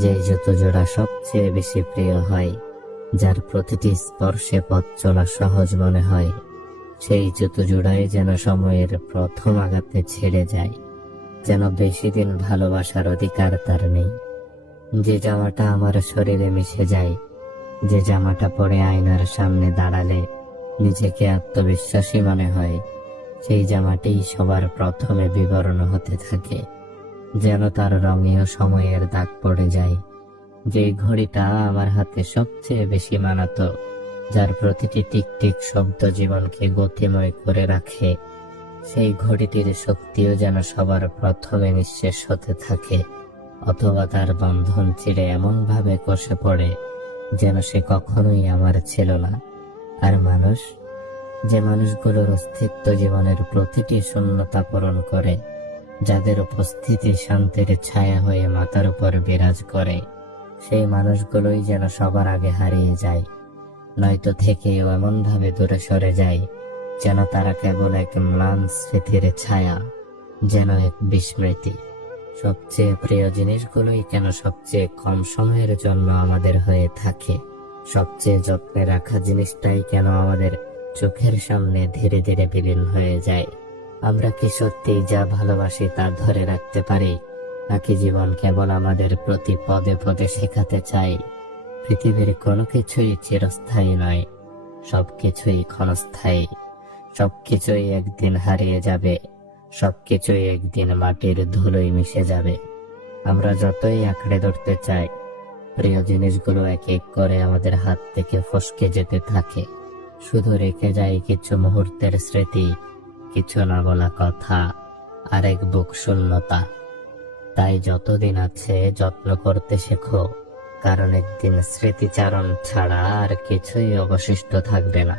যে জুতো জোড়া সবচেয়ে বেশি প্রিয় হয়, যার প্রতিটি স্পর্শে পথ চলা সহজ মনে হয়, সেই জুতো জোড়াই যেন সময়ের প্রথম আঘাতে ছেড়ে যায়, যেন বেশি দিন ভালোবাসার অধিকার তার নেই। যে জামাটা আমার শরীরে মিশে যায়, যে জামাটা পরে আয়নার সামনে দাঁড়ালে নিজেকে আত্মবিশ্বাসী মনে হয়, সেই জামাটি সবার প্রথমে বিবর্ণ হতে থাকে, যেন তার রঙেও সময়ের দাগ পড়ে যায়। যে ঘড়িটা আমার হাতে সবচেয়ে বেশি মানাতো, যার প্রতিটি টিকটিক শব্দ জীবনকে গতিময় করে রাখে, সেই ঘড়িটির শক্তিও যেন সবার প্রথমে নিঃশেষ হতে থাকে, অথবা তার বন্ধন ছিঁড়ে এমন ভাবে কষে পড়ে যেন সে কখনোই আমার ছিল না। আর মানুষ, যে মানুষগুলোর অস্তিত্ব জীবনের প্রতিটি শূন্যতা পূরণ করে, যাদের উপস্থিতি শান্তির ছায়া হয়ে মাথার উপর বিরাজ করে, সেই মানুষগুলোই যেন সবার আগে হারিয়ে যায়, নয়তো থেকেও এমন ভাবে দূরে সরে যায় যেন তারা কেবল এক ম্লান স্মৃতির ছায়া, যেন এক বিস্মৃতি। সবচেয়ে প্রিয় জিনিসগুলোই কেন সবচেয়ে কম সময়ের জন্য আমাদের হয়ে থাকে, সবচেয়ে যত্নে রাখা জিনিসটাই কেন আমাদের চোখের সামনে ধীরে ধীরে বিলীন হয়ে যায়। আমরা কি সত্যিই যা ভালোবাসি তা ধরে রাখতে পারি, নাকি জীবন কেবল আমাদের প্রতি পদে পদে শেখাতে চাই পৃথিবীর কোনো কিছুই চিরস্থায়ী নয়, সবকিছুই ক্ষণস্থায়ী, সবকিছুই একদিন হারিয়ে যাবে, সবকিছুই একদিন মাটির ধুলোয় মিশে যাবে। আমরা যতই আঁকড়ে ধরতে চাই, প্রিয় জিনিসগুলো এক এক করে আমাদের হাত থেকে ফসকে যেতে থাকে, শুধু রেখে যায় কিছু মুহূর্তের স্মৃতি, কিছু না বলা কথা, আর এক বুক শূন্যতা। তাই যতদিন আছে যত্ন করতে শেখো, কারণ একদিন স্মৃতিচারণ ছাড়া আর কিছুই অবশিষ্ট থাকবে না।